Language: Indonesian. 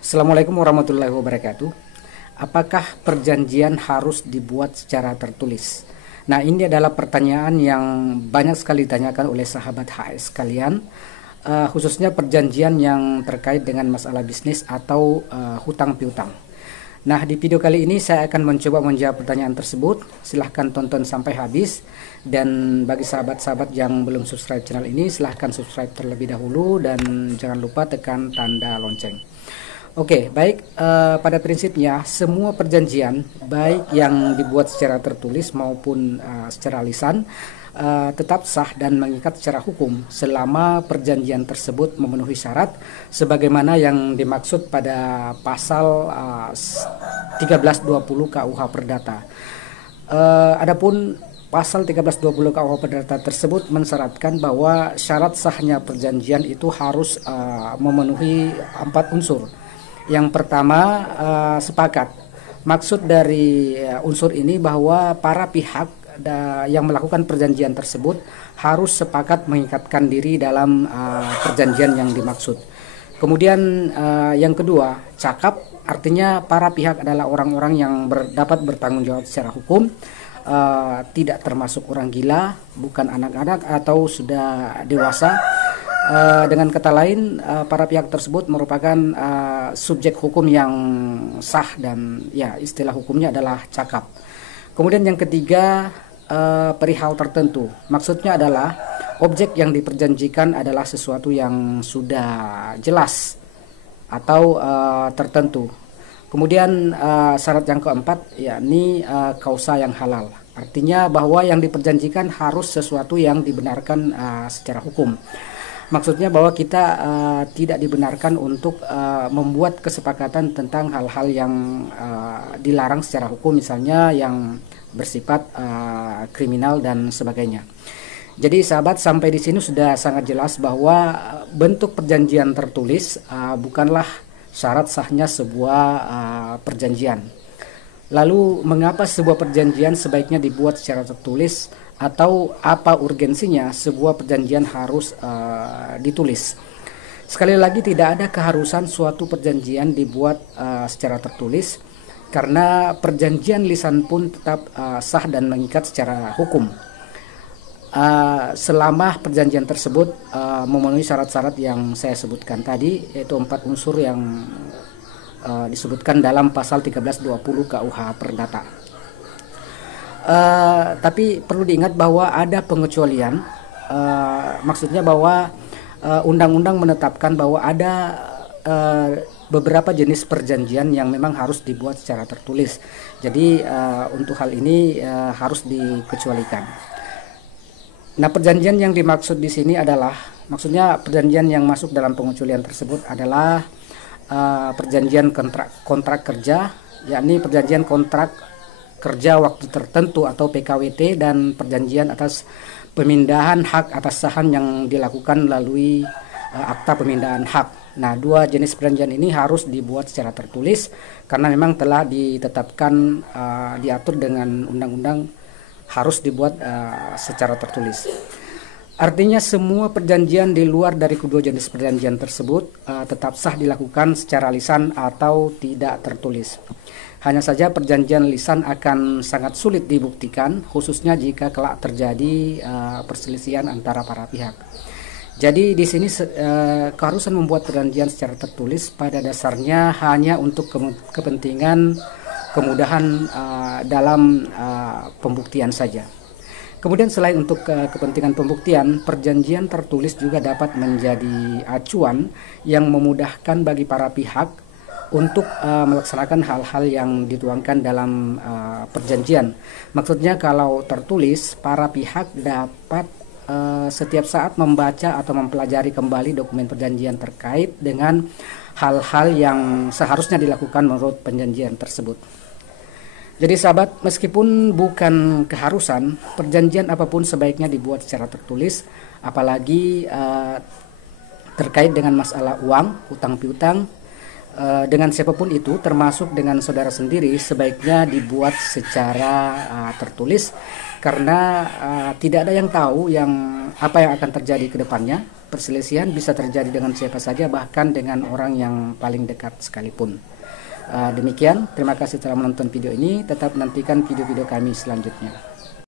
Assalamualaikum warahmatullahi wabarakatuh. Apakah perjanjian harus dibuat secara tertulis? Nah, ini adalah pertanyaan yang banyak sekali ditanyakan oleh sahabat HS sekalian, khususnya perjanjian yang terkait dengan masalah bisnis atau hutang piutang. Nah, di video kali ini saya akan mencoba menjawab pertanyaan tersebut. Silahkan tonton sampai habis. Dan bagi sahabat-sahabat yang belum subscribe channel ini, silahkan subscribe terlebih dahulu dan jangan lupa tekan tanda lonceng. Oke, baik. Pada prinsipnya, semua perjanjian, baik yang dibuat secara tertulis maupun secara lisan, tetap sah dan mengikat secara hukum selama perjanjian tersebut memenuhi syarat sebagaimana yang dimaksud pada pasal 1320 KUH Perdata. Adapun pasal 1320 KUH Perdata tersebut mensyaratkan bahwa syarat sahnya perjanjian itu harus memenuhi 4 unsur. Yang pertama, sepakat. Maksud dari unsur ini bahwa para pihak yang melakukan perjanjian tersebut harus sepakat mengikatkan diri dalam perjanjian yang dimaksud. Kemudian yang kedua, cakap, artinya para pihak adalah orang-orang yang dapat bertanggung jawab secara hukum, tidak termasuk orang gila, bukan anak-anak atau sudah dewasa. Dengan kata lain, para pihak tersebut merupakan subjek hukum yang sah dan ya istilah hukumnya adalah cakap. Kemudian yang ketiga, perihal tertentu. Maksudnya adalah objek yang diperjanjikan adalah sesuatu yang sudah jelas atau tertentu. Kemudian syarat yang keempat yakni kausa yang halal. Artinya bahwa yang diperjanjikan harus sesuatu yang dibenarkan secara hukum. Maksudnya bahwa kita tidak dibenarkan untuk membuat kesepakatan tentang hal-hal yang dilarang secara hukum, misalnya yang bersifat kriminal dan sebagainya. Jadi sahabat, sampai di sini sudah sangat jelas bahwa bentuk perjanjian tertulis bukanlah syarat sahnya sebuah perjanjian. Lalu mengapa sebuah perjanjian sebaiknya dibuat secara tertulis? Atau apa urgensinya sebuah perjanjian harus ditulis? Sekali lagi, tidak ada keharusan suatu perjanjian dibuat secara tertulis, karena perjanjian lisan pun tetap sah dan mengikat secara hukum selama perjanjian tersebut memenuhi syarat-syarat yang saya sebutkan tadi, yaitu 4 unsur yang disebutkan dalam pasal 1320 KUH Perdata. Tapi perlu diingat bahwa ada pengecualian, maksudnya bahwa undang-undang menetapkan bahwa ada beberapa jenis perjanjian yang memang harus dibuat secara tertulis. Jadi untuk hal ini harus dikecualikan. Nah, perjanjian yang dimaksud di sini adalah, maksudnya perjanjian yang masuk dalam pengecualian tersebut adalah perjanjian kontrak kerja, yakni perjanjian kontrak kerja waktu tertentu atau PKWT, dan perjanjian atas pemindahan hak atas saham yang dilakukan melalui akta pemindahan hak. Nah, 2 jenis perjanjian ini harus dibuat secara tertulis karena memang telah ditetapkan, diatur dengan undang-undang harus dibuat secara tertulis. Artinya semua perjanjian di luar dari kedua jenis perjanjian tersebut tetap sah dilakukan secara lisan atau tidak tertulis. Hanya saja perjanjian lisan akan sangat sulit dibuktikan, khususnya jika kelak terjadi perselisihan antara para pihak. Jadi di sini keharusan membuat perjanjian secara tertulis pada dasarnya hanya untuk kepentingan kemudahan dalam pembuktian saja. Kemudian selain untuk kepentingan pembuktian, perjanjian tertulis juga dapat menjadi acuan yang memudahkan bagi para pihak untuk melaksanakan hal-hal yang dituangkan dalam perjanjian. Maksudnya kalau tertulis, para pihak dapat setiap saat membaca atau mempelajari kembali dokumen perjanjian terkait dengan hal-hal yang seharusnya dilakukan menurut perjanjian tersebut. Jadi sahabat, meskipun bukan keharusan, perjanjian apapun sebaiknya dibuat secara tertulis, apalagi terkait dengan masalah uang, hutang piutang, dengan siapapun itu, termasuk dengan saudara sendiri, sebaiknya dibuat secara tertulis, karena tidak ada yang tahu apa yang akan terjadi ke depannya. Perselisihan bisa terjadi dengan siapa saja, bahkan dengan orang yang paling dekat sekalipun. Demikian, terima kasih telah menonton video ini. Tetap nantikan video-video kami selanjutnya.